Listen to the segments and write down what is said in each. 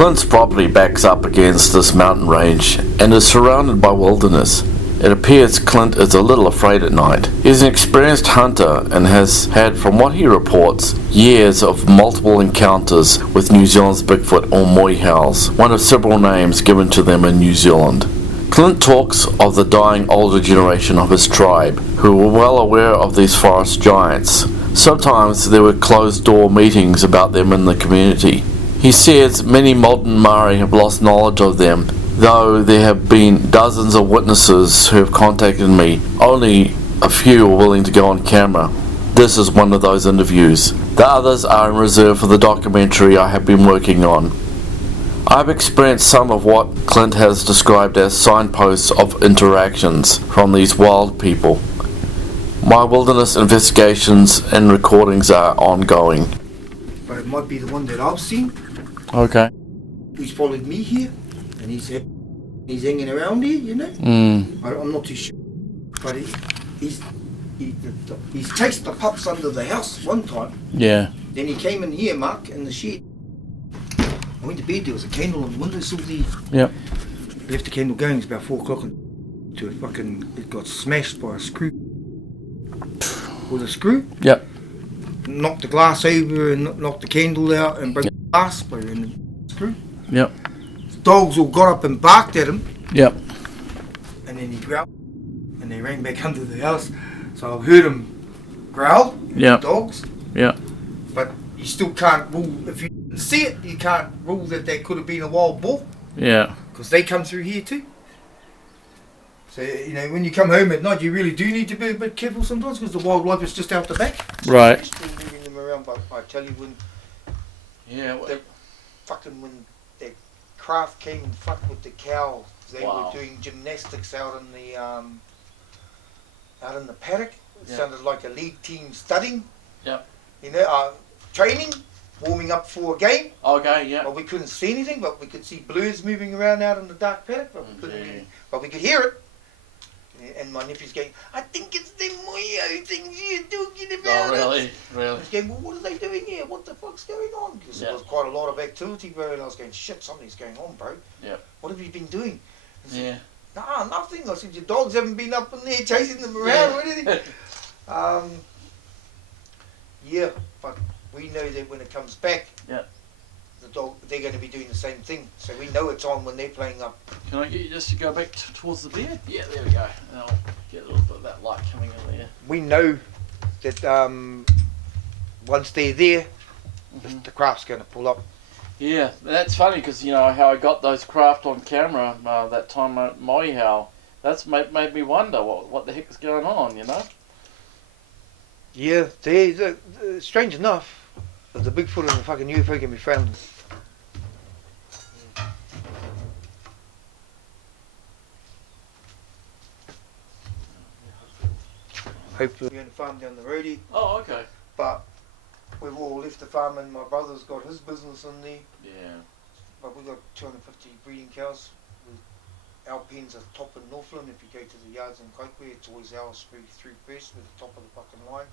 Clint's property backs up against this mountain range and is surrounded by wilderness. It appears Clint is a little afraid at night. He's an experienced hunter and has had, from what he reports, years of multiple encounters with New Zealand's Bigfoot or Moehau's, one of several names given to them in New Zealand. Clint talks of the dying older generation of his tribe, who were well aware of these forest giants. Sometimes there were closed-door meetings about them in the community. He says many modern Maori have lost knowledge of them, though there have been dozens of witnesses who have contacted me. Only a few are willing to go on camera. This is one of those interviews. The others are in reserve for the documentary I have been working on. I've experienced some of what Clint has described as signposts of interactions from these wild people. My wilderness investigations and recordings are ongoing. But it might be the one that I've seen. Okay. He's followed me here, and he's hanging around here, you know. I'm not too sure, but he's chased the pups under the house one time. Yeah. Then he came in here, Mark, in the shed. I went to bed. There was a candle on the windowsill there. Yep. Left the candle going. It's about 4 o'clock, and it got smashed by a screw. With a screw. Yep. Knocked the glass over and knocked the candle out and broke the glass by the screw. Yep. The dogs all got up and barked at him. Yep. And then he growled and they ran back under the house. So I've heard him growl. Yep. The dogs. Yep. But you still can't rule, if you didn't see it, you can't rule that could have been a wild boar. Yeah. Because they come through here too. So, you know, when you come home at night, you really do need to be a bit careful sometimes because the wildlife is just out the back. Right. Especially moving them around, but I tell you, when when that craft came and fucked with the cow, they were doing gymnastics out in the paddock. It sounded like a league team studying. Yep. You know, training, warming up for a game. Okay, yeah. Well, we couldn't see anything, but we could see blurs moving around out in the dark paddock, but we could hear it. And my nephew's going, I think it's the Moyo things you're talking about. Oh, really? Really? He's going, well, what are they doing here? What the fuck's going on? Because there was quite a lot of activity, bro. And I was going, shit, something's going on, bro. Yeah. What have you been doing? Yeah. Nah, nothing. I said, your dogs haven't been up in there chasing them around or anything. Yeah, but we know that when it comes back, the dog, they're going to be doing the same thing. So we know it's on when they're playing up. Can I get you just to go back towards the beard? Yeah, there we go. And I'll get a little bit of that light coming in there. We know that once they're there, the craft's going to pull up. Yeah, that's funny because you know how I got those craft on camera that time at Moehau. That's made me wonder what the heck is going on, you know? Yeah, strange enough, the Bigfoot and the fucking UFO can be found. Hopefully we're going to farm down the roadie. Oh, okay. But we've all left the farm and my brother's got his business in there. Yeah. But we've got 250 breeding cows. Our pens are top in Northland. If you go to the yards in Kaikwe, it's always ours through first with the top of the fucking line.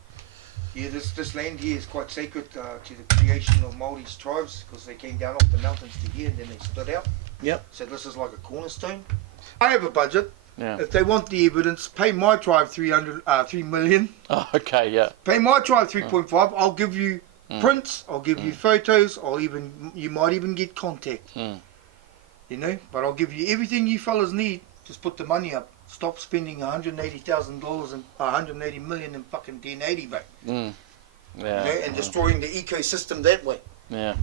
Yeah, this land here is quite sacred to the creation of Maori's tribes because they came down off the mountains to here and then they split out. Yep. So this is like a cornerstone. I have a budget. Yeah. If they want the evidence, pay my tribe 3 million. Oh, okay, yeah. Pay my tribe 3.5. I'll give you prints. I'll give you photos. You might even get contact. You know, but I'll give you everything you fellas need. Just put the money up. Stop spending $180,000 and $180 million in fucking 1080, mate. Yeah. You know, and destroying the ecosystem that way. Yeah.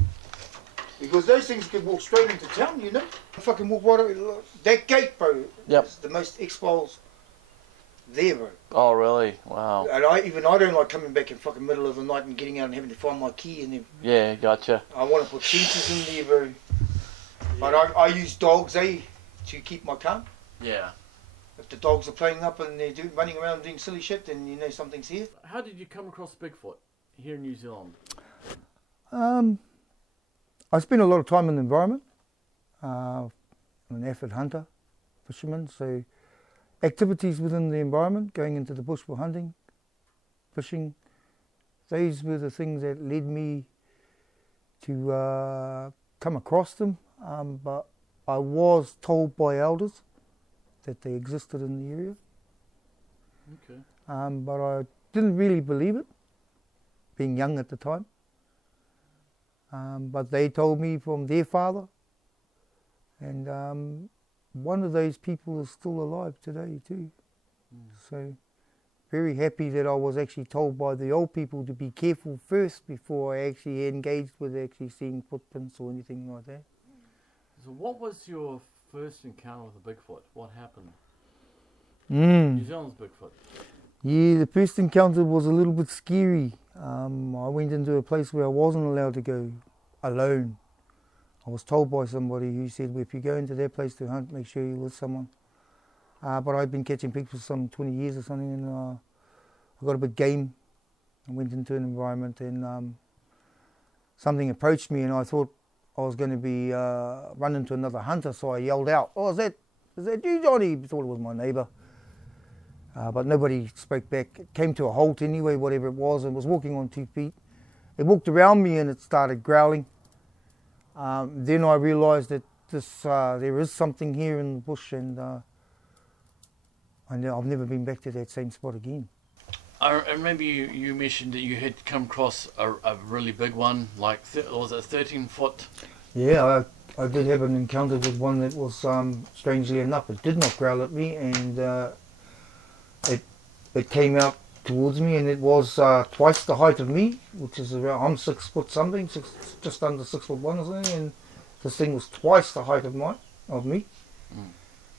Because those things could walk straight into town, you know. Fucking walk right over that gate, bro. Yep. Is the most exposed there, bro. Oh, really? Wow. And I don't like coming back in fucking middle of the night and getting out and having to find my key and then. Yeah, gotcha. I want to put sensors in there, bro. But I use dogs, to keep my calm. Yeah. If the dogs are playing up and they're running around doing silly shit, then you know something's here. How did you come across Bigfoot here in New Zealand? I spend a lot of time in the environment. I'm an avid hunter, fisherman, so activities within the environment, going into the bush for hunting, fishing, those were the things that led me to come across them. but I was told by elders that they existed in the area. Okay. But I didn't really believe it, being young at the time. But they told me from their father, and one of those people is still alive today too. So very happy that I was actually told by the old people to be careful first before I actually engaged with actually seeing footprints or anything like that. So what was your first encounter with a Bigfoot? What happened? Mm. New Zealand's Bigfoot. Yeah, the first encounter was a little bit scary. I went into a place where I wasn't allowed to go alone. I was told by somebody who said, well, if you go into that place to hunt, make sure you're with someone. But I'd been catching pigs for some 20 years or something, and I got a bit game. I went into an environment, and something approached me, and I thought I was going to be run into another hunter, so I yelled out, "Oh, is that you, Johnny?" I thought it was my neighbour. But nobody spoke back. It came to a halt anyway, whatever it was, and was walking on 2 feet. It walked around me and it started growling. Then I realised that there is something here in the bush, and I've never been back to that same spot again. I remember you mentioned that you had come across a really big one, like was it 13-foot? Yeah, I did have an encounter with one that was, strangely enough, it did not growl at me, and it came out towards me, and it was twice the height of me, which is around, I'm 6 foot something, just under 6'1" or something, and this thing was twice the height of me.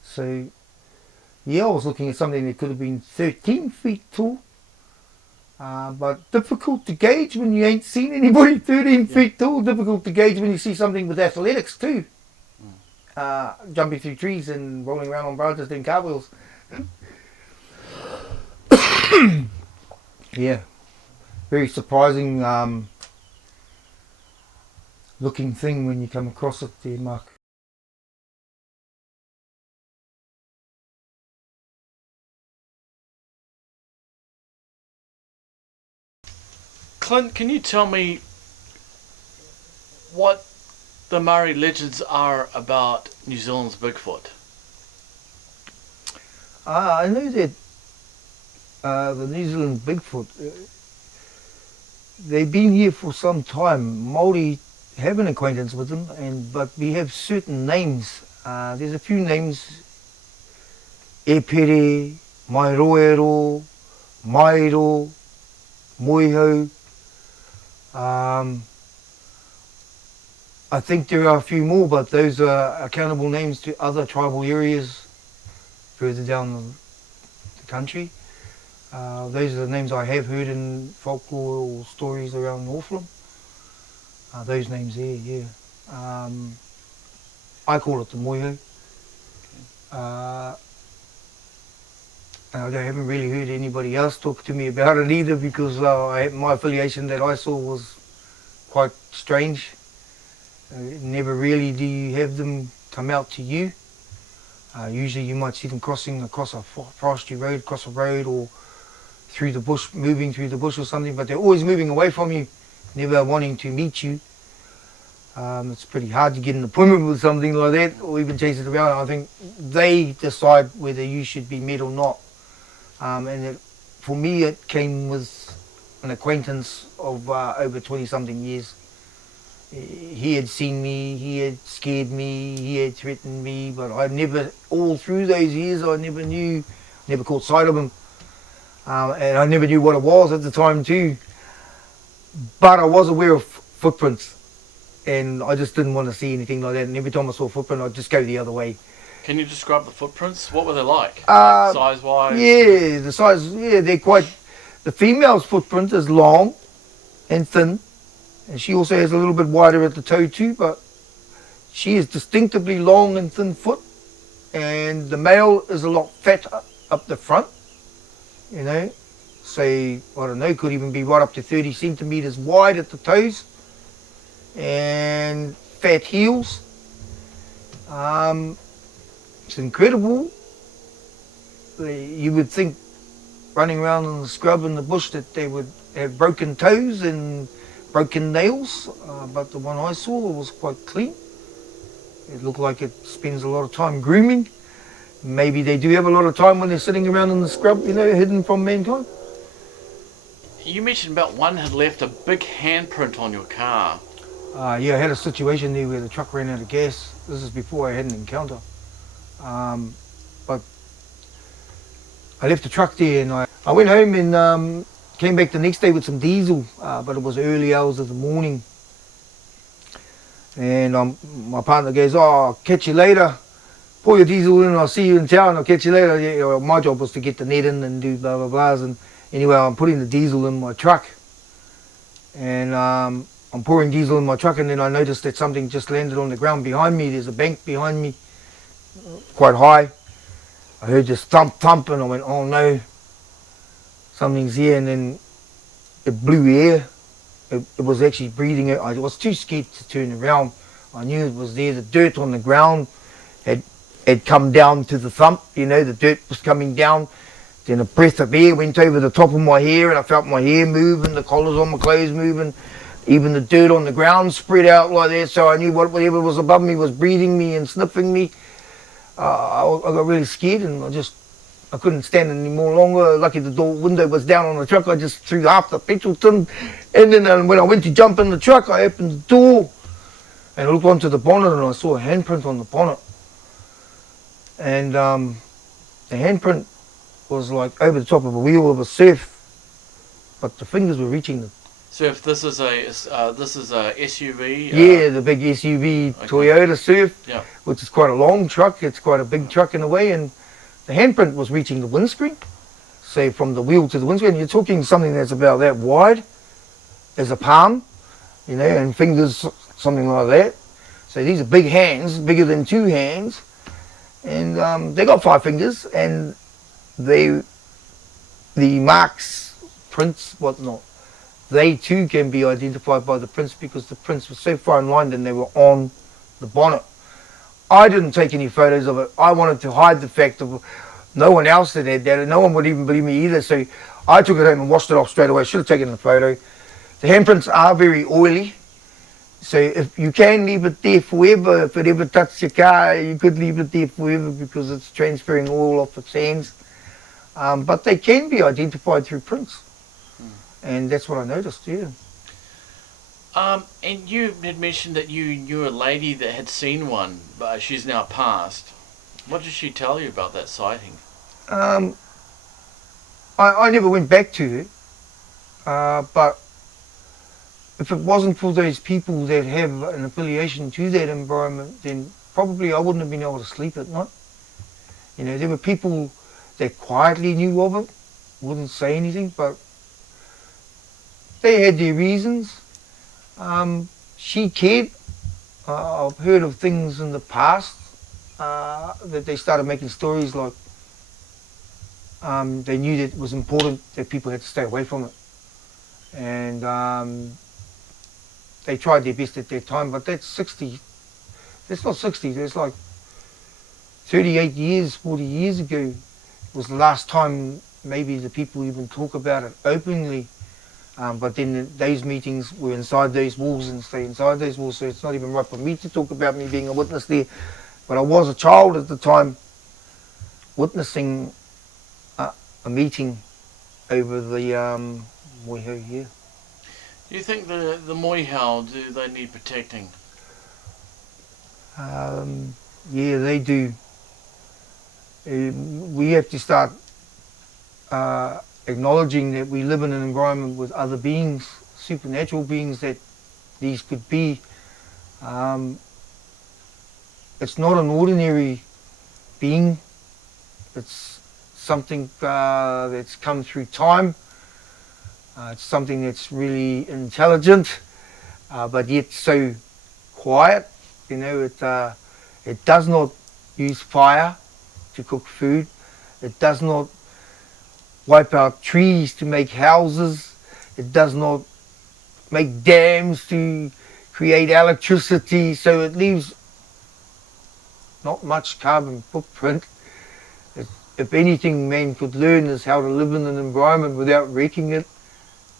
So yeah, I was looking at something that could have been 13 feet tall, but difficult to gauge when you ain't seen anybody 13 feet tall. Difficult to gauge when you see something with athletics too, jumping through trees and rolling around on branches doing cartwheels. Yeah, very surprising looking thing when you come across it there, Mark. Clint, can you tell me what the Maori legends are about New Zealand's Bigfoot? I know that the New Zealand Bigfoot, they've been here for some time. Maori have an acquaintance with them, but we have certain names. There's a few names: Epere, Mairoero, Mairo, Moehau. I think there are a few more, but those are accountable names to other tribal areas further down the country. Those are the names I have heard in folklore or stories around Northland. Those names there, yeah. I call it the Moyo. I haven't really heard anybody else talk to me about it either, because my affiliation that I saw was quite strange. Never really do you have them come out to you. Usually you might see them crossing across a forestry road, across a road, or through the bush, moving through the bush or something, but they're always moving away from you, never wanting to meet you. It's pretty hard to get an appointment with something like that, or even chase it around. I think they decide whether you should be met or not. For me, it came with an acquaintance of over 20-something years. He had seen me, he had scared me, he had threatened me, but I never, all through those years, I never caught sight of him. And I never knew what it was at the time too. But I was aware of footprints, and I just didn't want to see anything like that. And every time I saw a footprint, I'd just go the other way. Can you describe the footprints? What were they like size-wise? Yeah, the size, yeah, they're quite... The female's footprint is long and thin, and she also has a little bit wider at the toe too, but she is distinctively long and thin foot, and the male is a lot fatter up the front, you know, say, I don't know, could even be right up to 30 centimetres wide at the toes, and fat heels. It's incredible. You would think running around in the scrub in the bush that they would have broken toes and broken nails, but the one I saw was quite clean. It looked like it spends a lot of time grooming. Maybe they do have a lot of time when they're sitting around in the scrub, you know, hidden from mankind. You mentioned about one had left a big handprint on your car. Yeah, I had a situation there where the truck ran out of gas. This is before I had an encounter. But I left the truck there and I went home and came back the next day with some diesel, but it was early hours of the morning. And my partner goes, "Oh, I'll catch you later. Pour your diesel in and I'll see you in town. I'll catch you later." Yeah, my job was to get the net in and do blah, blah, blahs. And anyway, I'm putting the diesel in my truck. And I'm pouring diesel in my truck and then I noticed that something just landed on the ground behind me. There's a bank behind me, quite high. I heard just thump, thump, and I went, "Oh no, something's here." And then it blew air. It was actually breathing out. I was too scared to turn around. I knew it was there. The dirt on the ground had come down to the thump, you know, the dirt was coming down. Then a breath of air went over the top of my hair and I felt my hair moving, the collars on my clothes moving, even the dirt on the ground spread out like that. So I knew whatever was above me was breathing me and sniffing me. I got really scared and I couldn't stand it any more longer. Lucky the door window was down on the truck. I just threw half the petrol tin. And then when I went to jump in the truck, I opened the door and I looked onto the bonnet and I saw a handprint on the bonnet. And the handprint was like over the top of a wheel of a surf, but the fingers were reaching the... Surf, this is a SUV? Yeah, the big SUV Toyota Surf, yeah, which is quite a long truck. It's quite a big truck in a way, and the handprint was reaching the windscreen. So from the wheel to the windscreen, you're talking something that's about that wide as a palm, you know, and fingers something like that. So these are big hands, bigger than two hands, and they got 5 fingers, and the marks, prints, whatnot, they too can be identified by the prints because the prints were so fine lined and they were on the bonnet. I didn't take any photos of it. I wanted to hide the fact of no one else had that, and no one would even believe me either. So I took it home and washed it off straight away. Should have taken the photo. The handprints are very oily, so if you can leave it there forever, if it ever touched your car, you could leave it there forever because it's transferring oil off its hands. But they can be identified through prints, and that's what I noticed. Yeah. And you had mentioned that you knew a lady that had seen one, but she's now passed. What did she tell you about that sighting? I never went back to her, but if it wasn't for those people that have an affiliation to that environment, then probably I wouldn't have been able to sleep at night. You know, there were people that quietly knew of it, wouldn't say anything, but they had their reasons. She cared. I've heard of things in the past that they started making stories like they knew that it was important that people had to stay away from it, and they tried their best at that time. But that's 60. That's not 60. That's like 38 years, 40 years ago was the last time maybe the people even talk about it openly. But then those meetings were inside those walls and stay inside those walls, so it's not even right for me to talk about me being a witness there. But I was a child at the time witnessing a meeting over the Moehau here. Do you think the Moehau, do they need protecting? Yeah, they do. We have to start acknowledging that we live in an environment with other beings, supernatural beings that these could be. It's not an ordinary being. It's something that's come through time. It's something that's really intelligent, but yet so quiet. You know, it does not use fire to cook food. It does not wipe out trees to make houses. It does not make dams to create electricity. So it leaves not much carbon footprint. If anything man could learn is how to live in an environment without wrecking it,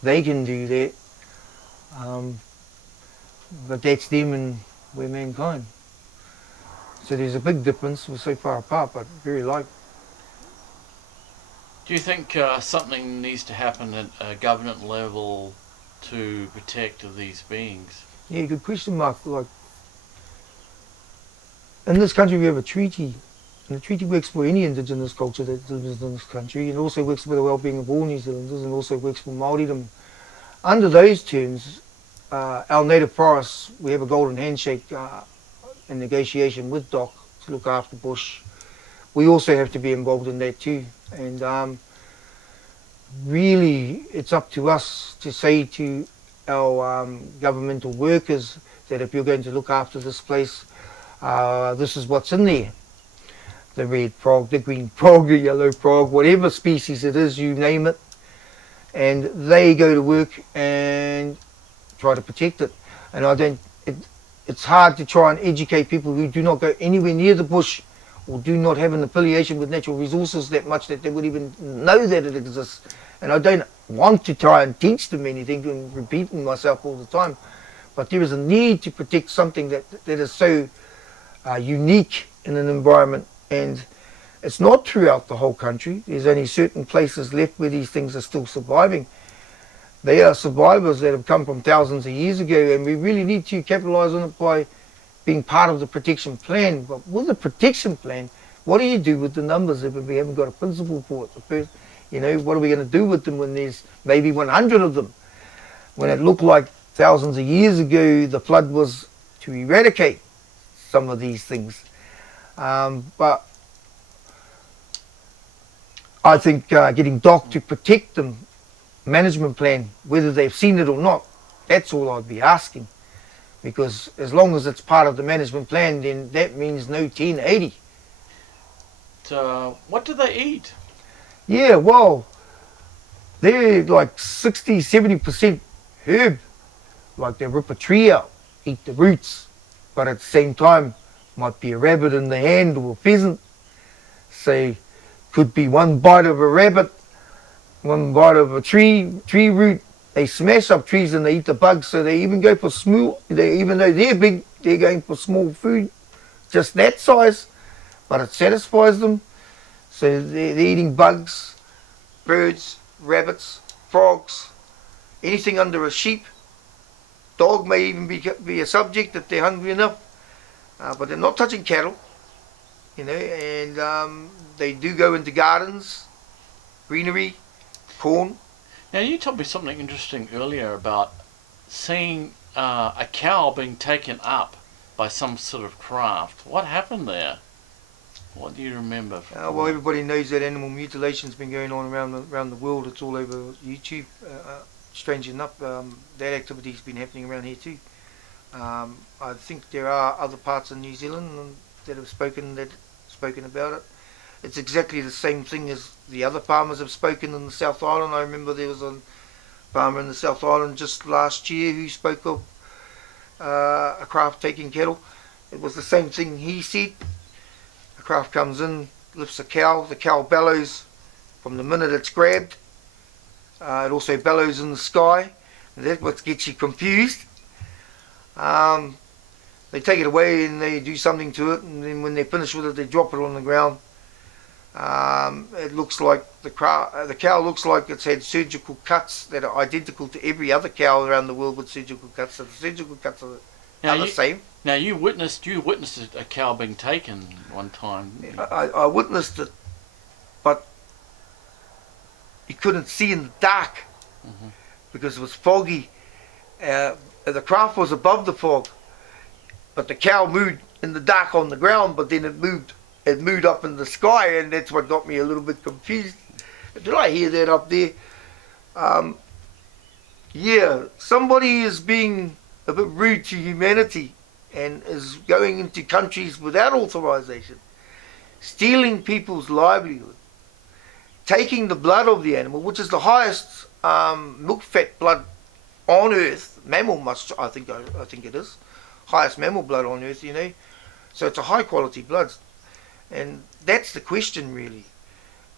they can do that. But that's them and we're mankind. So there's a big difference. We're so far apart, but very like. Do you think something needs to happen at a government level to protect these beings? Yeah, good question, Mark. Like, in this country we have a treaty, and the treaty works for any indigenous culture that lives in this country, and also works for the well-being of all New Zealanders, and also works for Māoridom. Under those terms, our native forests, we have a golden handshake in negotiation with DOC to look after bush. We also have to be involved in that too, and really it's up to us to say to our governmental workers that if you're going to look after this place, this is what's in there. The red frog, the green frog, the yellow frog, whatever species it is, you name it, and they go to work and try to protect it. And it's hard to try and educate people who do not go anywhere near the bush or do not have an affiliation with natural resources that much that they would even know that it exists. And I don't want to try and teach them anything and repeating myself all the time, but there is a need to protect something that is so unique in an environment, and it's not throughout the whole country. There's only certain places left where these things are still surviving. They are survivors that have come from thousands of years ago, and we really need to capitalise on it by being part of the protection plan. But with the protection plan, what do you do with the numbers if we haven't got a principle for it? The first, you know, what are we going to do with them when there's maybe 100 of them? When it looked like thousands of years ago the flood was to eradicate some of these things. But I think getting DOC to protect them, management plan, whether they've seen it or not, that's all I'd be asking. Because as long as it's part of the management plan, then that means no 1080. So, what do they eat? Yeah, well, they're like 60-70% herb. Like they rip a tree out, eat the roots, but at the same time might be a rabbit in the hand or a pheasant. So could be one bite of a rabbit, one bite of a tree root. They smash up trees and they eat the bugs. So they even go for small, even though they're big, they're going for small food, just that size, but it satisfies them. So they're eating bugs, birds, rabbits, frogs, anything under a sheep. Dog may even be a subject if they're hungry enough, but they're not touching cattle, you know, and they do go into gardens, greenery, corn. Now, you told me something interesting earlier about seeing a cow being taken up by some sort of craft. What happened there? What do you remember? Well, everybody knows that animal mutilation's been going on around the world. It's all over YouTube. Strange enough, that activity's been happening around here too. I think there are other parts of New Zealand that have spoken about it. It's exactly the same thing as the other farmers have spoken in the South Island. I remember there was a farmer in the South Island just last year who spoke of a craft taking cattle. It was the same thing he said. A craft comes in, lifts a cow, the cow bellows from the minute it's grabbed. It also bellows in the sky, and that's what gets you confused. They take it away and they do something to it, and then when they're finished with it, they drop it on the ground. It looks like the cow looks like it's had surgical cuts that are identical to every other cow around the world with surgical cuts. So the surgical cuts are the same. Now you witnessed a cow being taken one time. I witnessed it, but you couldn't see in the dark because it was foggy. The craft was above the fog, but the cow moved in the dark on the ground, but then it moved up in the sky, and that's what got me a little bit confused. Did I hear that up there? Yeah, somebody is being a bit rude to humanity and is going into countries without authorization, stealing people's livelihood, taking the blood of the animal, which is the highest milk fat blood on earth. Mammal I think it is highest mammal blood on earth, you know. So it's a high quality blood, and that's the question really.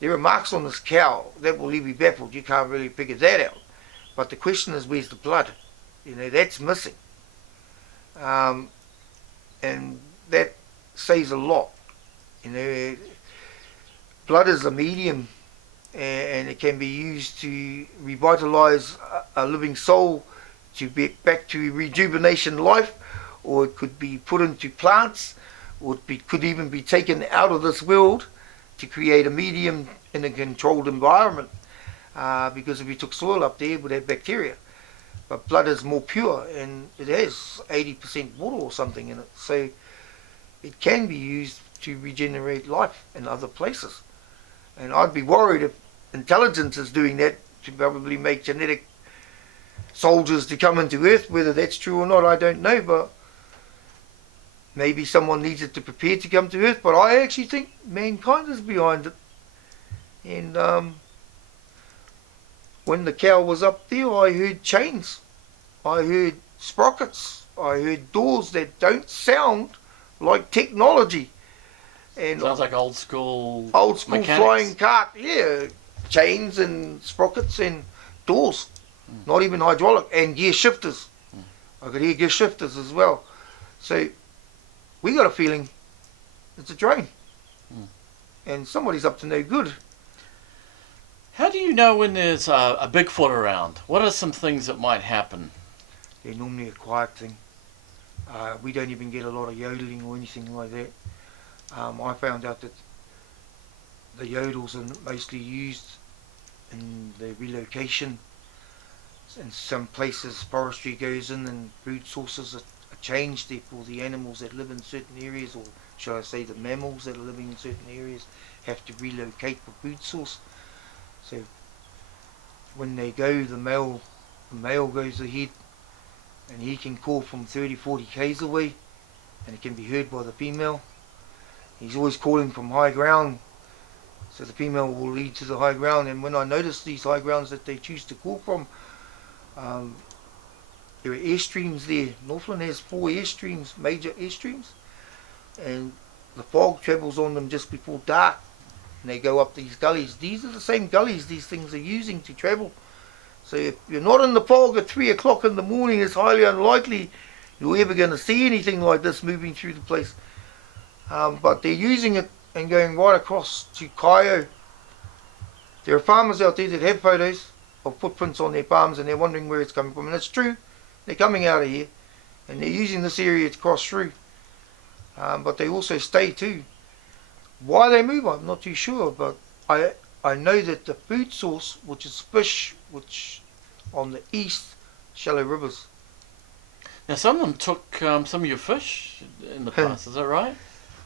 There are marks on this cow that will leave you baffled. You can't really figure that out. But the question is, where's the blood? You know, that's missing. And that says a lot. You know, blood is a medium, and it can be used to revitalize a living soul to be back to rejuvenation life, or it could be put into plants, or could even be taken out of this world to create a medium in a controlled environment. Because if you took soil up there, it would have bacteria. But blood is more pure, and it has 80% water or something in it. So it can be used to regenerate life in other places. And I'd be worried if intelligence is doing that to probably make genetic soldiers to come into Earth. Whether that's true or not, I don't know, but maybe someone needs it to prepare to come to Earth. But I actually think mankind is behind it. And when the cow was up there, I heard chains, I heard sprockets, I heard doors that don't sound like technology. And sounds like old school mechanics. Flying cart, yeah, chains and sprockets and doors, not even hydraulic, and gear shifters. I could hear gear shifters as well. So we got a feeling it's a drone, and somebody's up to no good. How do you know when there's a Bigfoot around? What are some things that might happen? They're normally a quiet thing. We don't even get a lot of yodeling or anything like that. I found out that the yodels are mostly used in the relocation. In some places forestry goes in and food sources are changed, therefore the animals that live in certain areas, or shall I say the mammals that are living in certain areas, have to relocate for food source. So when they go, the male goes ahead, and he can call from 30-40 k's away, and it can be heard by the female. He's always calling from high ground, so the female will lead to the high ground. And when I notice these high grounds that they choose to call from, there are airstreams there. Northland has 4 airstreams, major airstreams, and the fog travels on them just before dark, and they go up these gullies. These are the same gullies these things are using to travel. So if you're not in the fog at 3 o'clock in the morning, it's highly unlikely you're ever going to see anything like this moving through the place. But they're using it and going right across to Kaio. There are farmers out there that have photos of footprints on their farms, and they're wondering where it's coming from. And it's true, they're coming out of here, and they're using this area to cross through. But they also stay too. Why they move, I'm not too sure, but I know that the food source, which is fish, which on the east, shallow rivers. Now some of them took some of your fish in the past, is that right?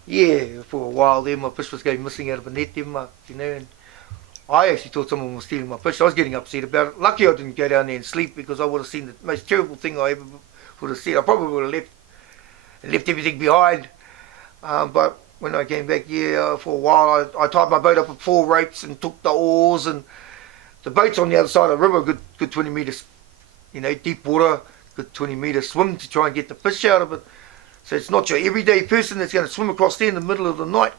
Yeah, for a while there my fish was going missing out of a net there, you know, and I actually thought someone was stealing my fish. I was getting upset about it. Lucky I didn't go down there and sleep, because I would have seen the most terrible thing I ever would have seen. I probably would have left everything behind. But when I came back here for a while, I tied my boat up with 4 ropes and took the oars, and the boat's on the other side of the river, good 20 metres, you know, deep water, good 20 metre swim to try and get the fish out of it. So it's not your everyday person that's going to swim across there in the middle of the night,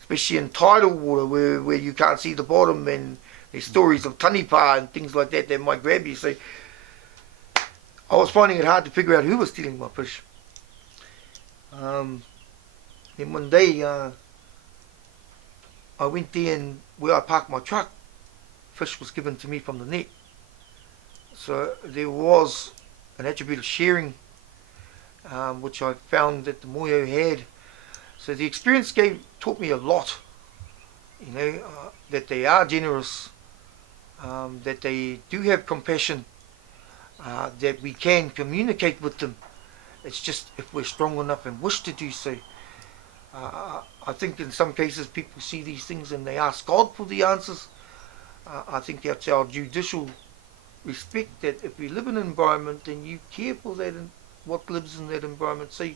especially in tidal water where you can't see the bottom, and there's stories of tanipa and things like that might grab you. So I was finding it hard to figure out who was stealing my fish. Then one day I went there, and where I parked my truck, fish was given to me from the net. So there was an attribute of sharing, which I found that the Moyo had. So the experience taught me a lot, you know, that they are generous, that they do have compassion, that we can communicate with them. It's just if we're strong enough and wish to do so. I think in some cases people see these things and they ask God for the answers. I think that's our judicial respect, that if we live in an environment, then you care for that and what lives in that environment. So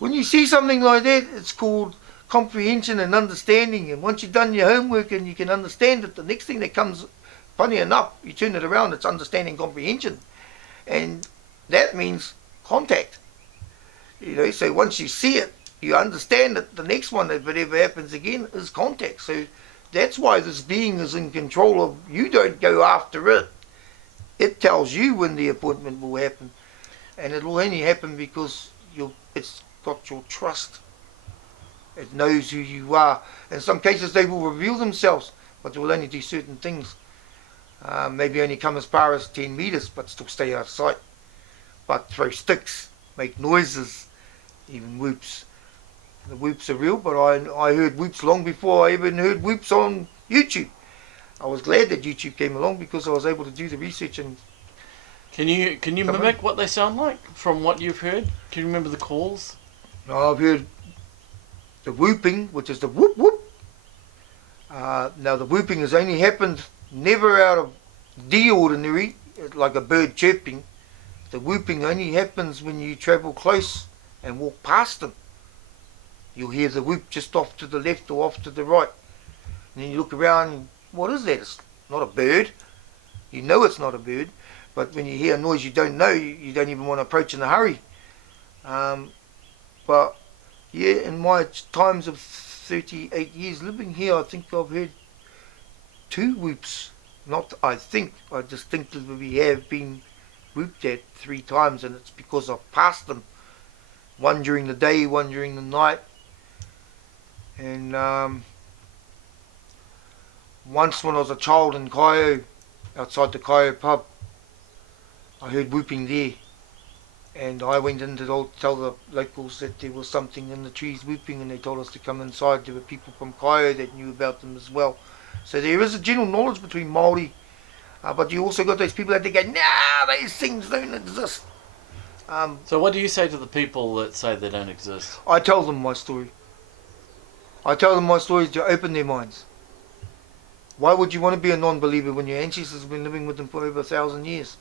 when you see something like that, it's called comprehension and understanding. And once you've done your homework and you can understand it, the next thing that comes, funny enough, you turn it around, it's understanding comprehension. And that means contact. You know, so once you see it, you understand it, the next one, if it ever happens again, is contact. So that's why this being is in control of, you don't go after it. It tells you when the appointment will happen. And it will only happen because it's got your trust It knows who you are. In some cases they will reveal themselves, but they will only do certain things. Maybe only come as far as 10 metres, but still stay out of sight. But throw sticks, make noises, even whoops. The whoops are real, but I heard whoops long before I even heard whoops on YouTube. I was glad that YouTube came along because I was able to do the research. And can you mimic what they sound like from what you've heard? Can you remember the calls? I've heard the whooping, which is the whoop whoop. Now the whooping has only happened never out of the ordinary, like a bird chirping. The whooping only happens when you travel close and walk past them. You'll hear the whoop just off to the left or off to the right. And then you look around and, what is that? It's not a bird. You know it's not a bird. But when you hear a noise you don't know, you don't even want to approach in a hurry. But yeah, in my times of 38 years living here, I think I've heard 2 whoops. Not I think, I distinctly have been whooped at 3 times, and it's because I've passed them. One during the day, one during the night. And once when I was a child in Kaio, outside the Kaio pub, I heard whooping there. And I went in to tell the locals that there was something in the trees whooping, and they told us to come inside. There were people from Kaio that knew about them as well. So there is a general knowledge between Maori, but you also got those people that they go, nah, these things don't exist. So what do you say to the people that say they don't exist? I tell them my story. I tell them my story to open their minds. Why would you want to be a non-believer when your ancestors have been living with them for over 1,000 years?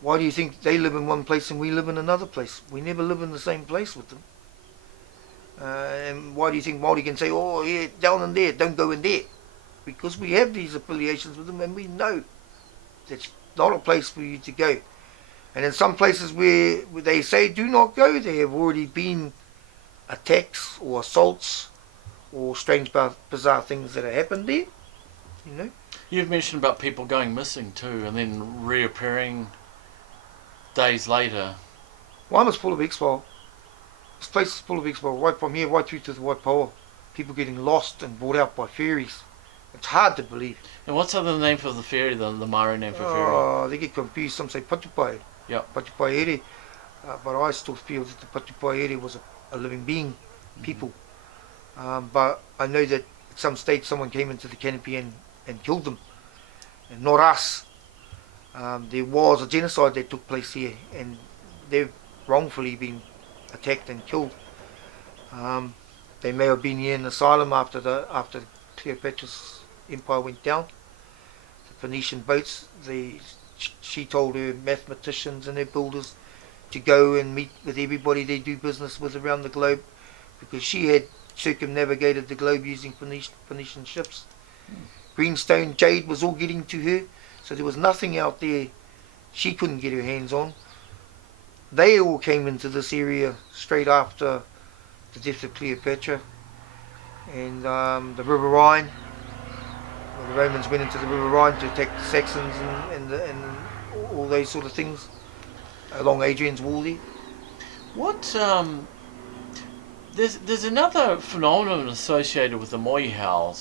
Why do you think they live in one place and we live in another place? We never live in the same place with them. And why do you think Maori can say, oh yeah, down in there, don't go in there? Because we have these affiliations with them, and we know that's not a place for you to go. And in some places where they say do not go, there have already been attacks or assaults or strange bizarre things that have happened there. You know. You've mentioned about people going missing too, and then reappearing days later. Waima's full of X-File. This place is full of X-File, right from here, right through to the Waipoa. People getting lost and brought out by ferries. It's hard to believe. And what's the other name for the ferry, the Maori name for ferry? Oh, they get confused. Some say Patupai. Yeah. Patupai ere. But I still feel that the Patupai ere was a living being, people. But I know that at some stage someone came into the canopy and killed them. And not us. There was a genocide that took place here, and they've wrongfully been attacked and killed. They may have been here in asylum after Cleopatra's empire went down. The Phoenician boats, she told her mathematicians and her builders to go and meet with everybody they do business with around the globe, because she had circumnavigated the globe using Phoenician ships. Greenstone, jade was all getting to her, so there was nothing out there she couldn't get her hands on. They all came into this area straight after the death of Cleopatra. And the River Rhine, when the Romans went into the River Rhine to attack the Saxons and all those sort of things along Adrian's Wall there. What there's another phenomenon associated with the Moehau,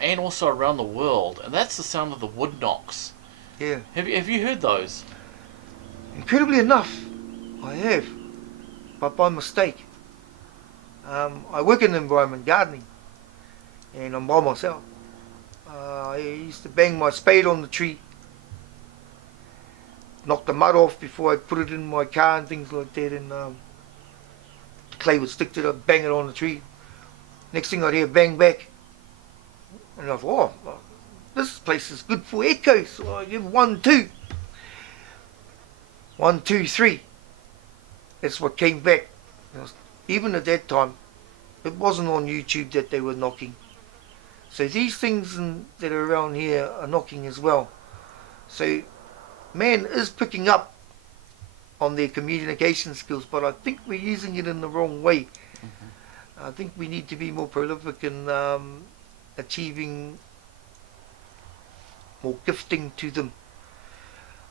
and also around the world, and that's the sound of the wood knocks. Yeah. Have you heard those? Incredibly enough, I have, but by mistake. I work in environment gardening, and I'm by myself. I used to bang my spade on the tree, knock the mud off before I put it in my car and things like that, and the clay would stick to it, I'd bang it on the tree. Next thing I'd hear bang back, and I thought, oh, this place is good for echo, so I give 1, 2. 1, 2, 3. That's what came back. Even at that time, it wasn't on YouTube that they were knocking. So these things that are around here are knocking as well. So man is picking up on their communication skills, but I think we're using it in the wrong way. Mm-hmm. I think we need to be more prolific in achieving more gifting to them.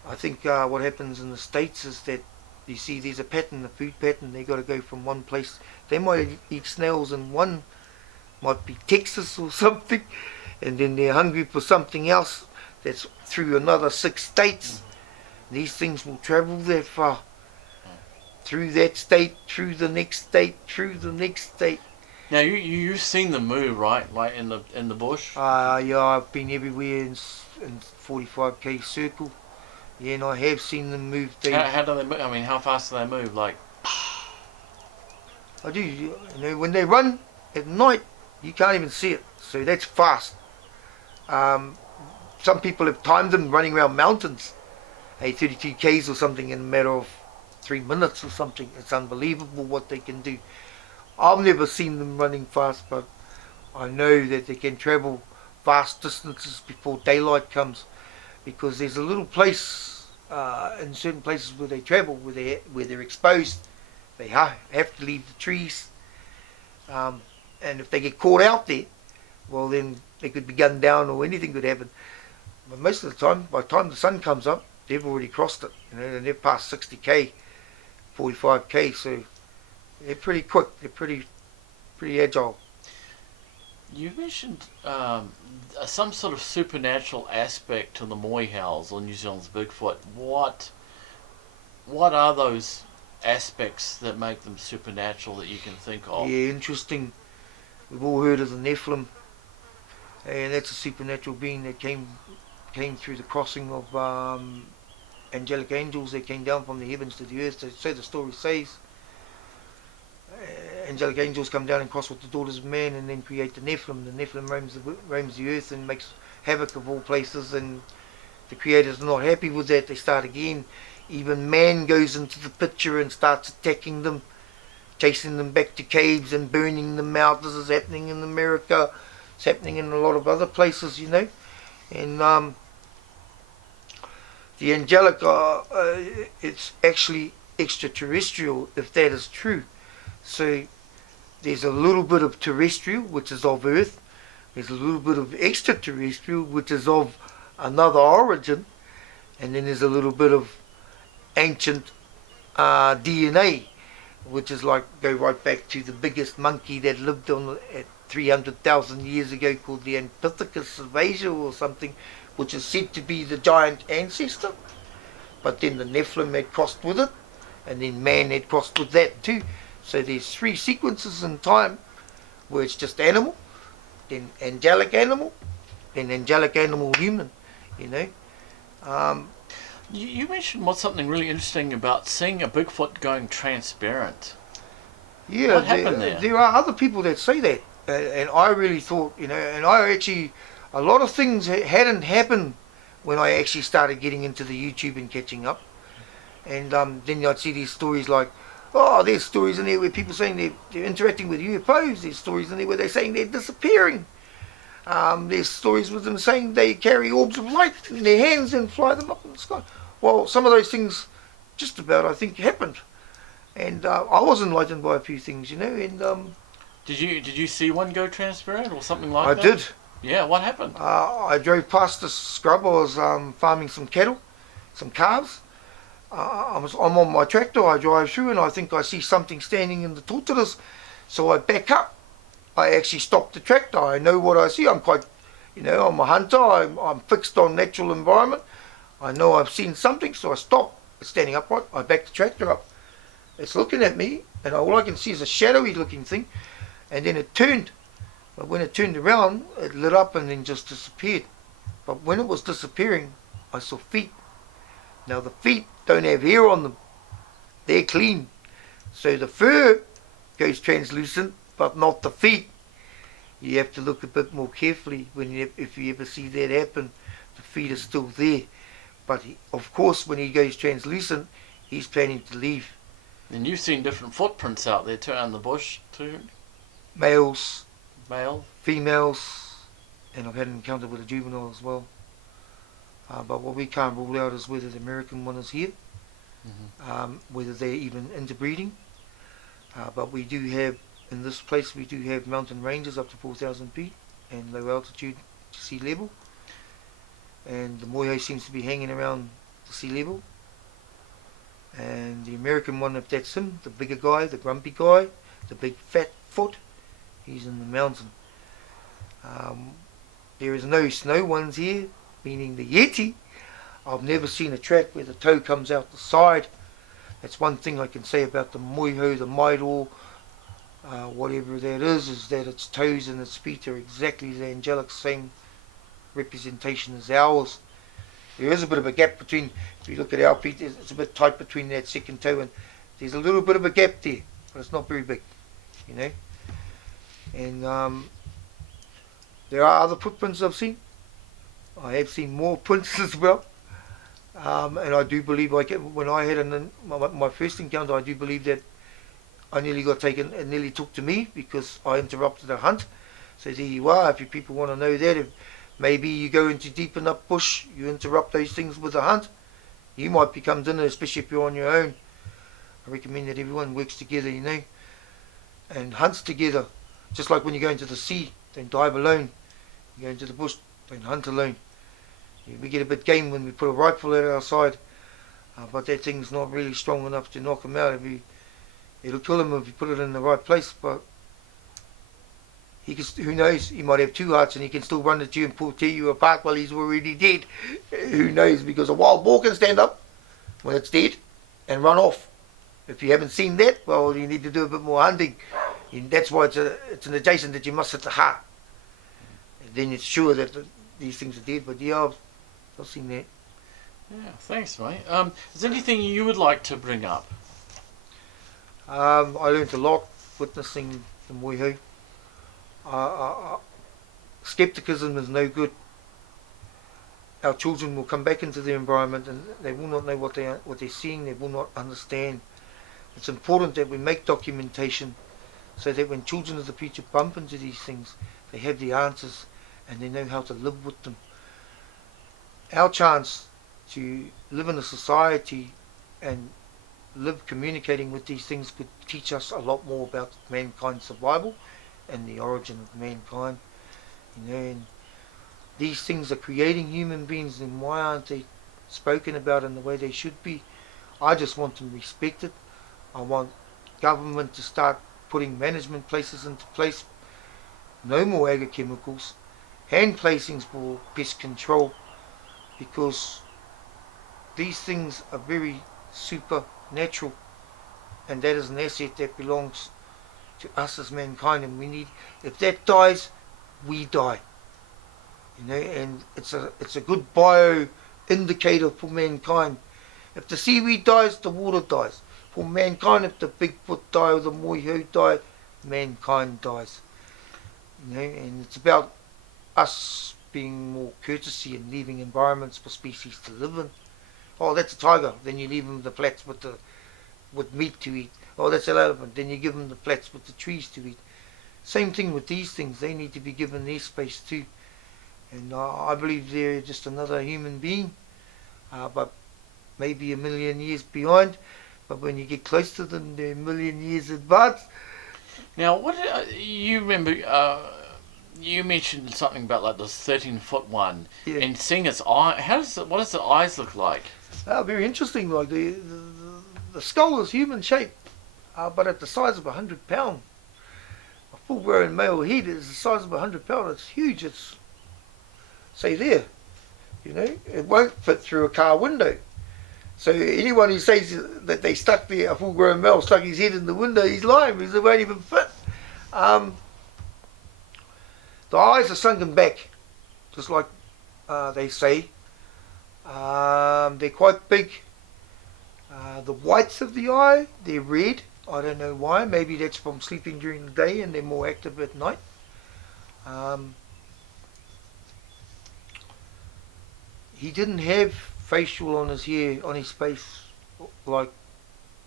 I think what happens in the States is that You see, there's a pattern, a food pattern. They got to go from one place. They might eat snails in one, might be Texas or something, and then they're hungry for something else that's through another 6 states. These things will travel that far, through that state, through the next state, through the next state. Now you've seen them move, right? Like in the bush. Yeah, I've been everywhere in 45k circle. Yeah, and I have seen them move. How do they move? I mean, how fast do they move? Like, I do. You know, when they run at night, you can't even see it. So that's fast. Some people have timed them running around mountains, 32 k's or something in a matter of 3 minutes or something. It's unbelievable what they can do. I've never seen them running fast, but I know that they can travel vast distances before daylight comes, because there's a little place in certain places where they travel, where they're exposed. They have to leave the trees, and if they get caught out there, well, then they could be gunned down or anything could happen. But most of the time, by the time the sun comes up, they've already crossed it, you know, and they've passed 60k, 45k, so they're pretty quick. They're pretty agile. you mentioned some sort of supernatural aspect to the Moehau's or New Zealand's Bigfoot. What are those aspects that make them supernatural that you can think of? Yeah, interesting. We've all heard of the Nephilim, and that's a supernatural being that came through the crossing of angelic angels that came down from the heavens to the earth. So the story says. Angelic angels come down and cross with the daughters of man and then create the Nephilim. The Nephilim roams the earth and makes havoc of all places, and the creators are not happy with that. They start again. Even man goes into the picture and starts attacking them, chasing them back to caves and burning them out. This is happening in America. It's happening in a lot of other places, you know. And the angelic, it's actually extraterrestrial, if that is true. So there's a little bit of terrestrial, which is of Earth. There's a little bit of extraterrestrial, which is of another origin. And then there's a little bit of ancient DNA, which is like, go right back to the biggest monkey that lived on at 300,000 years ago, called the Anthropithecus of Asia or something, which is said to be the giant ancestor. But then the Nephilim had crossed with it, and then man had crossed with that too. So there's 3 sequences in time where it's just animal, then angelic animal, then angelic animal human, you know. You mentioned something really interesting about seeing a Bigfoot going transparent. Yeah, what happened there? There are other people that say that, and I really thought, you know, and I actually, a lot of things hadn't happened when I actually started getting into the YouTube and catching up. And then I'd see these stories like, oh, there's stories in there where people saying they're interacting with UFOs. There's stories in there where they're saying they're disappearing. There's stories with them saying they carry orbs of light in their hands and fly them up in the sky. Well, some of those things just about, I think, happened. And I was enlightened by a few things, you know. And Did you see one go transparent or something like that? I did. Yeah, what happened? I drove past the scrub. I was farming some cattle, some calves. I'm on my tractor, I drive through, and I think I see something standing in the tortoise, so I back up. I actually stop the tractor. I know what I see. I'm quite, you know, I'm a hunter. I'm fixed on natural environment. I know I've seen something, so I stop. It's standing upright. I back the tractor up. It's looking at me, and all I can see is a shadowy looking thing, and then it turned. But when it turned around, it lit up and then just disappeared. But when it was disappearing, I saw feet. Now the feet don't have hair on them. They're clean. So the fur goes translucent, but not the feet. You have to look a bit more carefully if you ever see that happen. The feet are still there. But of course, when he goes translucent, he's planning to leave. And you've seen different footprints out there too in the bush too? Males, Male? females, and I've had an encounter with a juvenile as well. But what we can't rule out is whether the American one is here, whether they're even interbreeding. But we do have, in this place, we do have mountain ranges up to 4,000 feet and low altitude to sea level. And the Moyo seems to be hanging around the sea level. And the American one, if that's him, the bigger guy, the grumpy guy, the big fat foot, he's in the mountain. There is no snow ones here, meaning the Yeti. I've never seen a track where the toe comes out the side. That's one thing I can say about the Moehau, the Maori, whatever that is that its toes and its feet are exactly the angelic same representation as ours. There is a bit of a gap between, if you look at our feet, it's a bit tight between that second toe, and there's a little bit of a gap there, but it's not very big, you know. And there are other footprints I've seen. I have seen more prints as well. And I do believe, when I had my first encounter, I do believe that I nearly got taken, it nearly took to me because I interrupted a hunt. So there you are, if you people want to know that, if maybe you go into deep enough bush, you interrupt those things with a hunt, you might become dinner, especially if you're on your own. I recommend that everyone works together, you know, and hunts together. Just like when you go into the sea, don't dive alone. You go into the bush, don't hunt alone. We get a bit game when we put a rifle at our side, but that thing's not really strong enough to knock him out. It'll kill him if you put it in the right place, but he can, who knows, he might have two hearts and he can still run at you and tear you apart while he's already dead. Who knows, because a wild boar can stand up when it's dead and run off. If you haven't seen that, well, you need to do a bit more hunting. That's why it's an adjacent that you must hit the heart. And then it's sure that these things are dead, but yeah, I've seen that. Yeah, thanks, mate. Is there anything you would like to bring up? I learned a lot witnessing the Moehau. Skepticism is no good. Our children will come back into the environment and they will not know what they're seeing. They will not understand. It's important that we make documentation so that when children of the future bump into these things, they have the answers and they know how to live with them. Our chance to live in a society and live communicating with these things could teach us a lot more about mankind's survival and the origin of mankind. You know, and these things are creating human beings, and why aren't they spoken about in the way they should be? I just want them respected. I want government to start putting management places into place. No more agrochemicals. Hand placings for pest control, because these things are very supernatural, and that is an asset that belongs to us as mankind, and we need, if that dies, we die. You know, and it's a good bio indicator for mankind. If the seaweed dies, the water dies. For mankind, if the Bigfoot die or the Moyo die, mankind dies. You know, and it's about us being more courtesy and leaving environments for species to live in. Oh, that's a tiger. Then you leave them the flats with meat to eat. Oh, that's an elephant. Then you give them the flats with the trees to eat. Same thing with these things. They need to be given their space too. And I believe they're just another human being, but maybe a million years behind. But when you get close to them, they're a million years advanced. Now, what you remember? You mentioned something about like this 13-foot one, Yeah. and seeing its eye. What does the eyes look like? Very interesting. Like the skull is human shape, but at the size of 100 pound. A full-grown male head is the size of 100 pound. It's huge. It's, say there, you know, it won't fit through a car window. So anyone who says that they stuck there, a full-grown male stuck his head in the window, he's lying because it won't even fit. The eyes are sunken back, just like they say. They're quite big. The whites of the eye, they're red. I don't know why. Maybe that's from sleeping during the day and they're more active at night. He didn't have facial on his hair, on his face, like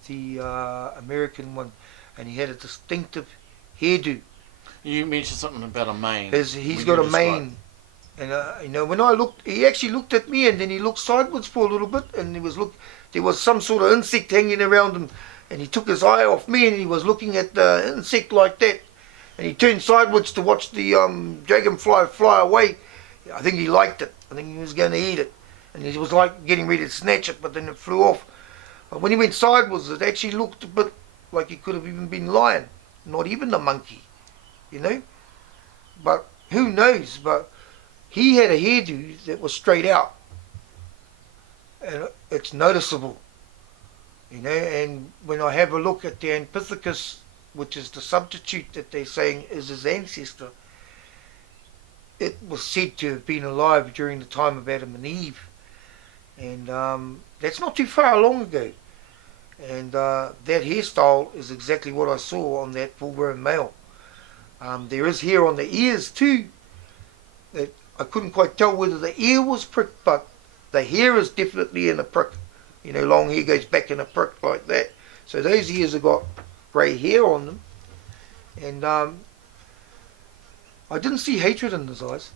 the American one, and he had a distinctive hairdo. You mentioned something about a mane. He's got a mane, and you know, when I looked, he actually looked at me, and then he looked sideways for a little bit, and there was some sort of insect hanging around him, and he took his eye off me, and he was looking at the insect like that, and he turned sideways to watch the dragonfly fly away. I think he liked it. I think he was going to eat it, and he was like getting ready to snatch it, but then it flew off. But when he went sideways, it actually looked a bit like he could have even been lion, not even a monkey, you know. But who knows? But he had a hairdo that was straight out, and it's noticeable, you know. And when I have a look at the Anthropithecus, which is the substitute that they're saying is his ancestor, it was said to have been alive during the time of Adam and Eve, and that's not too far along ago. And that hairstyle is exactly what I saw on that full-grown male. There is hair on the ears too. That I couldn't quite tell whether the ear was pricked, but the hair is definitely in a prick. You know, long hair goes back in a prick like that. So those ears have got grey hair on them. And I didn't see hatred in his eyes.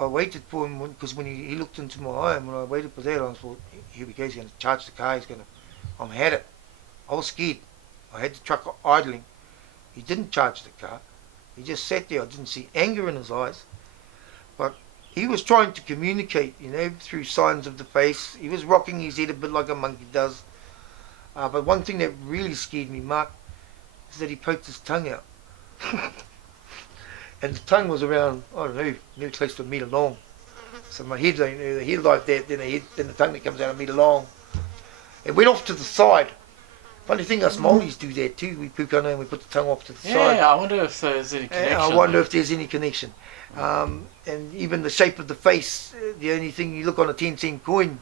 I waited for him because when he looked into my eye, and when I waited for that, I thought, here we go, he's going to charge the car, I'm had it. I was scared. I had the truck idling. He didn't charge the car. He just sat there. I didn't see anger in his eyes. But he was trying to communicate, you know, through signs of the face. He was rocking his head a bit like a monkey does. But one thing that really scared me, Mark, is that he poked his tongue out. And the tongue was around, I don't know, nearly close to a metre long. So my head, the head like that, then the tongue that comes out a metre long. It went off to the side. Funny thing, us Maoris do that too. We poke on and we put the tongue off to the side. Yeah, I wonder if there's any connection. I wonder if there's any connection. And even the shape of the face, the only thing you look on a 10-cent coin,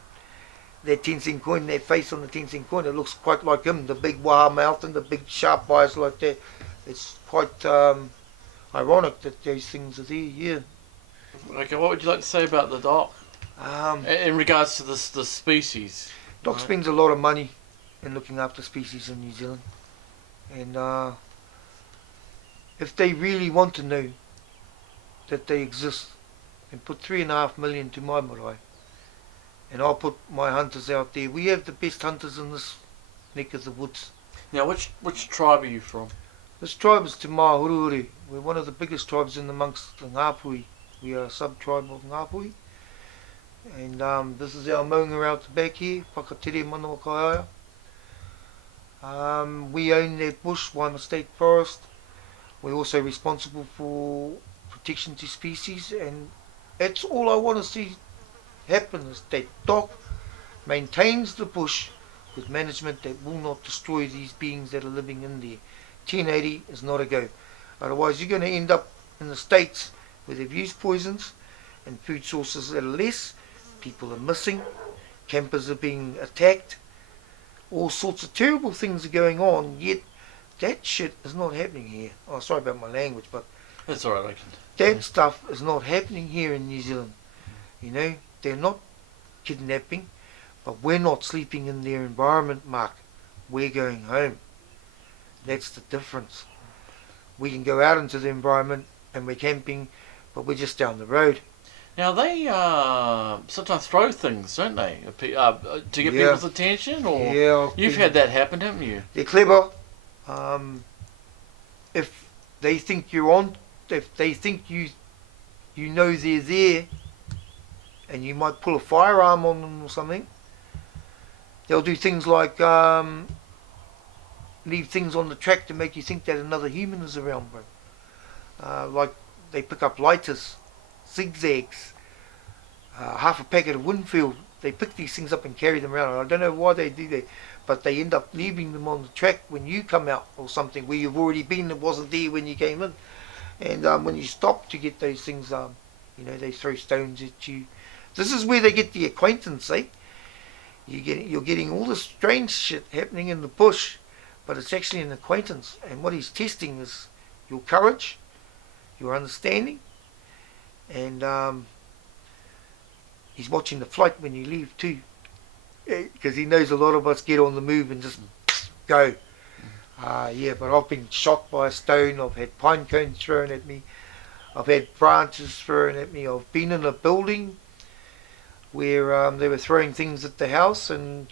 that 10-cent coin, that face on the 10-cent coin, it looks quite like him. The big wah mouth and the big sharp eyes like that. It's quite ironic that those things are there, yeah. Okay, what would you like to say about the doc? In regards to the species? Doc spends a lot of money in looking after species in New Zealand. And if they really want to know that they exist, then put 3.5 million to my marae. And I'll put my hunters out there. We have the best hunters in this neck of the woods. Now, which tribe are you from? This tribe is Te Mahururi. We're one of the biggest tribes in amongst the Ngāpui. We are a sub-tribe of Ngāpui. And this is our maunga out the back here, Whakatere Manawa Kaiaia. We own that bush, Waima State Forest. We're also responsible for protection to species, and that's all I want to see happen, is that DOC maintains the bush with management that will not destroy these beings that are living in there. 1080 is not a go. Otherwise you're going to end up in the States where they've used poisons and food sources that are less, people are missing, campers are being attacked, all sorts of terrible things are going on, yet that shit is not happening here. Oh, sorry about my language, but that's alright, I can. That stuff is not happening here in New Zealand. You know, they're not kidnapping, but we're not sleeping in their environment, Mark. We're going home. That's the difference. We can go out into the environment and we're camping, but we're just down the road. Now they sometimes throw things, don't they, to get people's attention? Or yeah, you've had that happen, haven't you? They're clever. If they think you're on, if they think you know they're there, and you might pull a firearm on them or something, they'll do things like leave things on the track to make you think that another human is around, bro. Like they pick up lighters, zigzags, half a packet of Winfield. They pick these things up and carry them around. I don't know why they do that, but they end up leaving them on the track when you come out or something where you've already been that wasn't there when you came in. And when you stop to get those things, you know, they throw stones at you. This is where they get the acquaintance, eh? You're getting all this strange shit happening in the bush, but it's actually an acquaintance. And what he's testing is your courage, your understanding, and he's watching the flight when you leave too, because he knows a lot of us get on the move and just go. Yeah, but I've been shot by a stone, I've had pine cones thrown at me, I've had branches thrown at me, I've been in a building where they were throwing things at the house, and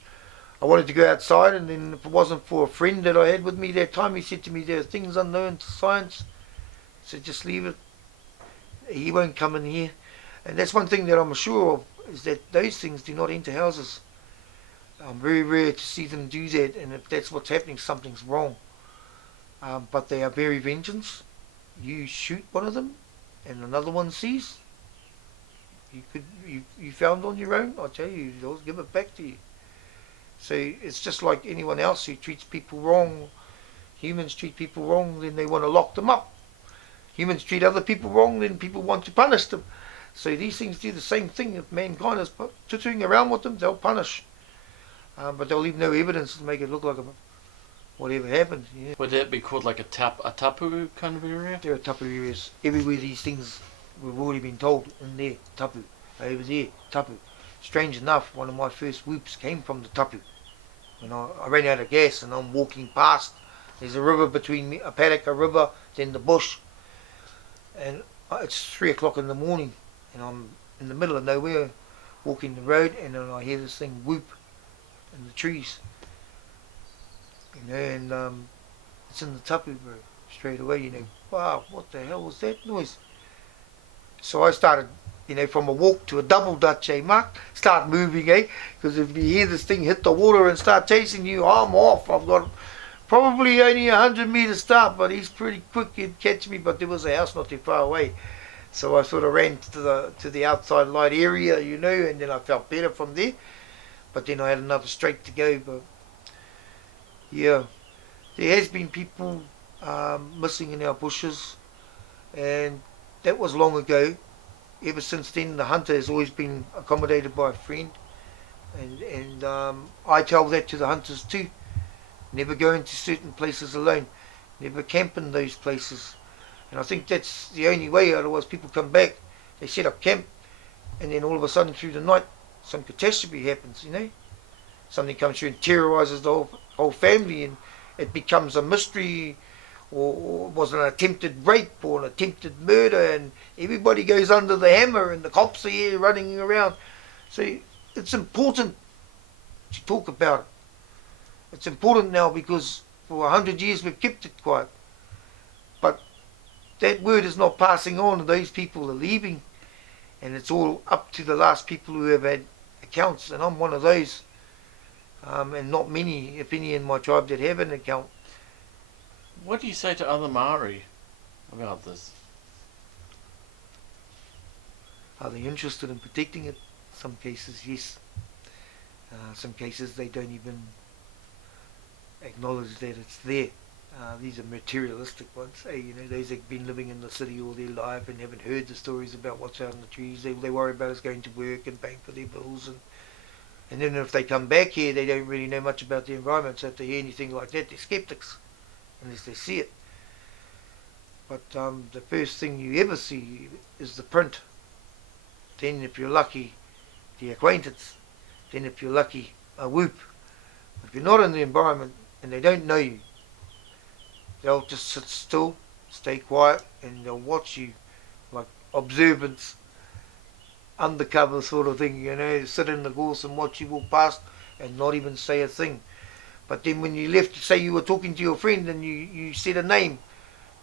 I wanted to go outside, and then if it wasn't for a friend that I had with me that time, he said to me, there are things unknown to science, so just leave it, he won't come in here. And that's one thing that I'm sure of, is that those things do not enter houses. Very rare to see them do that, and if that's what's happening, something's wrong. But they are very vengeance. You shoot one of them, and another one sees. You found on your own. I tell you, they'll give it back to you. So it's just like anyone else who treats people wrong. Humans treat people wrong, then they want to lock them up. Humans treat other people wrong, then people want to punish them. So these things do the same thing. If mankind is tootling around with them, they'll punish. But they'll leave no evidence to make it look like whatever happened. Yeah. Would that be called like a tapu kind of area? There are tapu areas. Everywhere these things, we've already been told, in there, tapu. Over there, tapu. Strange enough, one of my first whoops came from the tapu. When I ran out of gas and I'm walking past, there's a river between me, a paddock, a river, then the bush. And it's 3 o'clock in the morning, and I'm in the middle of nowhere, walking the road, and then I hear this thing whoop in the trees. You know, and it's in the tapu, bro. Straight away, you know, wow, what the hell was that noise? So I started, you know, from a walk to a double dutch, Mark? Start moving, Because if you hear this thing hit the water and start chasing you, I'm off. I've got probably only 100 meters start, but he's pretty quick, he'd catch me, but there was a house not too far away. So I sort of ran to the outside light area, you know, and then I felt better from there. But then I had another straight to go, but yeah, there has been people missing in our bushes, and that was long ago. Ever since then, the hunter has always been accommodated by a friend, and I tell that to the hunters too. Never go into certain places alone. Never camp in those places. And I think that's the only way, otherwise people come back, they set up camp, and then all of a sudden through the night, some catastrophe happens, you know. Something comes through and terrorizes the whole family, and it becomes a mystery, or was an attempted rape or an attempted murder, and everybody goes under the hammer, and the cops are here running around. So it's important to talk about it. It's important now because for 100 years we've kept it quiet. But that word is not passing on, and those people are leaving, and it's all up to the last people who have had accounts, and I'm one of those. And not many, if any, in my tribe that have an account. What do you say to other Maori about this? Are they interested in protecting it? Some cases, yes. Some cases they don't even acknowledge that it's there. These are materialistic ones. You know, those have been living in the city all their life and haven't heard the stories about what's out in the trees. They worry about us going to work and paying for their bills, and then if they come back here, they don't really know much about the environment. So if they hear anything like that, they're skeptics, unless they see it. But the first thing you ever see is the print. Then, if you're lucky, the acquaintance. Then, if you're lucky, a whoop. If you're not in the environment and they don't know you, they'll just sit still, stay quiet, and they'll watch you like observance, undercover sort of thing, you know, sit in the gorse and watch you walk past and not even say a thing. But then when you left, say you were talking to your friend and you said a name,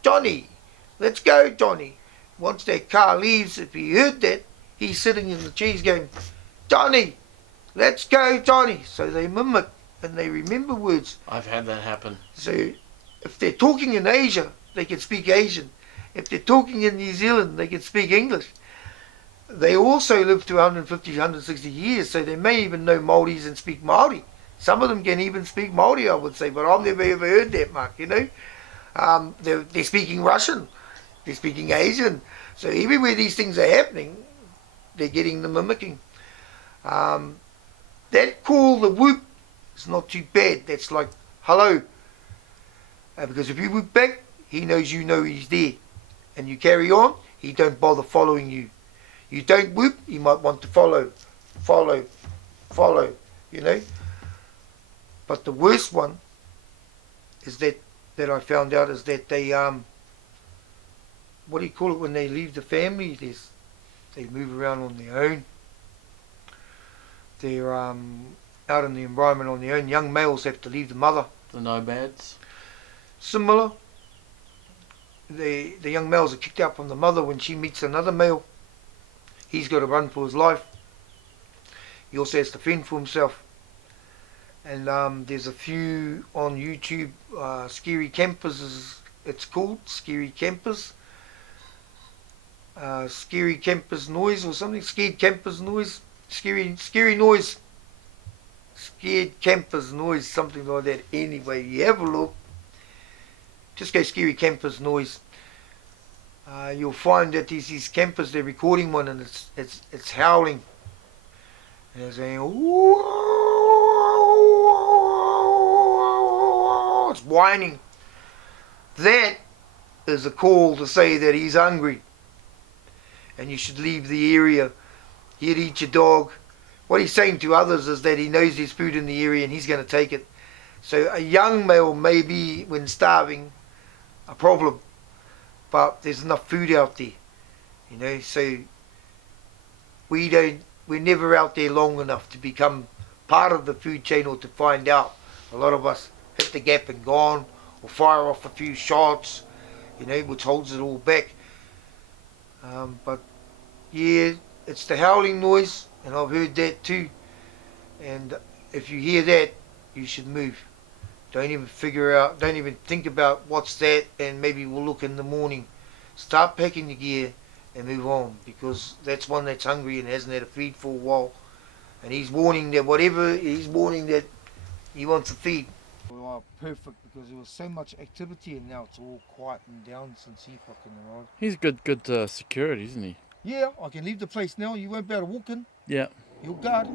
Johnny, let's go Johnny. Once that car leaves, if he heard that, he's sitting in the trees going, Johnny, let's go Johnny. So they mimic and they remember words. I've had that happen. So if they're talking in Asia, they can speak Asian. If they're talking in New Zealand, they can speak English. They also live to 150, 160 years, so they may even know Māoris and speak Maori. Some of them can even speak Maori, I would say, but I've never ever heard that, Mark, you know. They're speaking Russian, they're speaking Asian. So everywhere these things are happening, they're getting the mimicking. That call, the whoop, is not too bad. That's like, hello. Because if you whoop back, he knows you know he's there. And you carry on, he don't bother following you. You don't whoop, he might want to follow, you know. But the worst one is that I found out is that they, what do you call it when they leave the family? They move around on their own. They're out in the environment on their own. Young males have to leave the mother. The nomads? Similar. The young males are kicked out from the mother when she meets another male. He's got to run for his life. He also has to fend for himself. And there's a few on YouTube. Scary Campers it's called, Scary Campers. Scary Campers Noise or something, Scared Campers Noise, Scary Noise, Scared Campers Noise, something like that. Anyway, you have a look, just go Scary Campers Noise. You'll find that these campers, they're recording one, and it's howling, and they're saying, it's whining. That is a call to say that he's hungry and you should leave the area. He'd eat your dog. What he's saying to others is that he knows there's food in the area and he's going to take it. So a young male may be, when starving, a problem, but there's enough food out there, you know. So we're never out there long enough to become part of the food chain or to find out. A lot of us hit the gap and gone, or fire off a few shots, you know, which holds it all back. But yeah, it's the howling noise, and I've heard that too. And if you hear that, you should move. Don't even think about what's that, and maybe we'll look in the morning. Start packing your gear and move on, because that's one that's hungry and hasn't had a feed for a while. And he's warning that he wants a feed. Well, perfect, because there was so much activity and now it's all quietened down since he fucking arrived. He's good security, isn't he? Yeah, I can leave the place now. You won't be able to walk in. Yeah. He'll guard.